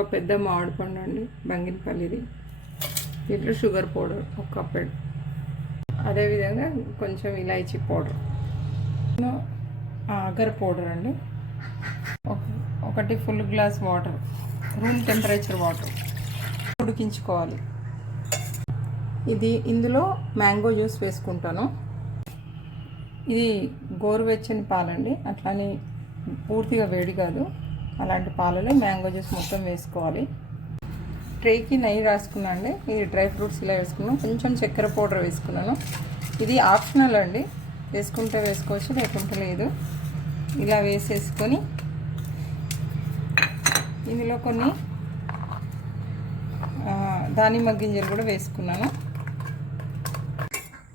ఒక పెద్ద మామిడి పండు అండి, బంగినపల్లిది. దీంట్లో షుగర్ పౌడర్ ఒక కప్పెడు, అదేవిధంగా కొంచెం ఇలాచీ పౌడర్, అగర్ పౌడర్ అండి, ఒకటి full glass water, room temperature water ఉడికించుకోవాలి. ఇందులో మ్యాంగో జ్యూస్ వేసుకుంటాను. ఇది గోరువెచ్చని పాలండి, అట్లానే పూర్తిగా వేడి కాదు, అలాంటి పాలలో మ్యాంగో జ్యూస్ మొత్తం వేసుకోవాలి. ట్రేకి నెయ్యి రాసుకున్నా అండి. ఇది డ్రై ఫ్రూట్స్ ఇలా వేసుకున్నాను, కొంచెం చక్కెర పౌడర్ వేసుకున్నాను. ఇది ఆప్షనల్ అండి, వేసుకుంటే వేసుకోవచ్చు, లేకుంటే లేదు. ఇలా వేసేసుకొని ఇందులో కొన్ని దానిమ్మ గింజలు కూడా వేసుకున్నాను.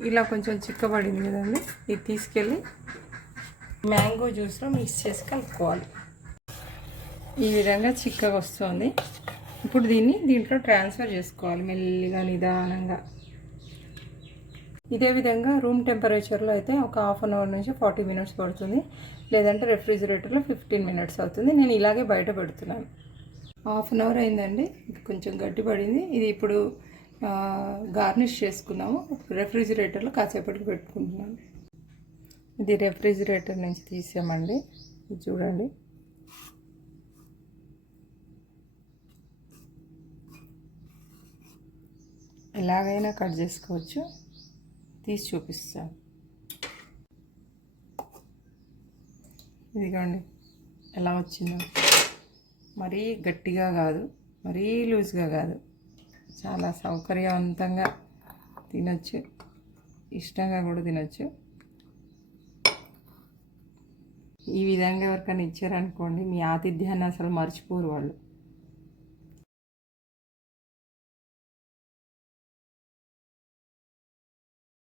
ఇలా కొంచెం చిక్కబడింది కదండి, ఇది తీసుకెళ్ళి మ్యాంగో జ్యూస్లో మిక్స్ చేసి కలుపుకోవాలి. ఈ విధంగా చిక్కగా వస్తుంది. ఇప్పుడు దీంట్లో ట్రాన్స్ఫర్ చేసుకోవాలి మెల్లిగా, నిదానంగా. ఇదే విధంగా రూమ్ టెంపరేచర్లో అయితే ఒక హాఫ్ అన్ అవర్ నుంచి 40 మినిట్స్ పడుతుంది, లేదంటే రెఫ్రిజిరేటర్లో 15 మినిట్స్ అవుతుంది. నేను ఇలాగే బయట పెడుతున్నాను. హాఫ్ అన్ అవర్ అయిందండి, కొంచెం గట్టి పడింది. ఇది ఇప్పుడు గార్నిష్ చేసుకున్నాము. రెఫ్రిజిరేటర్లో కాసేపటికి పెట్టుకుంటున్నాను. ఇది రెఫ్రిజిరేటర్ నుంచి తీసామండి, ఇది చూడండి. ఎలాగైనా కట్ చేసుకోవచ్చు, తీసి చూపిస్తాను. ఇదిగోండి ఎలా వచ్చిందో. మరీ గట్టిగా కాదు, మరీ లూజ్గా కాదు, చాలా సౌకర్యవంతంగా తినచ్చు, ఇష్టంగా కూడా తినచ్చు. ఈ విధంగా ఎవరికైనా ఇచ్చారనుకోండి, మీ ఆతిథ్యాన్ని అసలు మర్చిపోరు వాళ్ళు.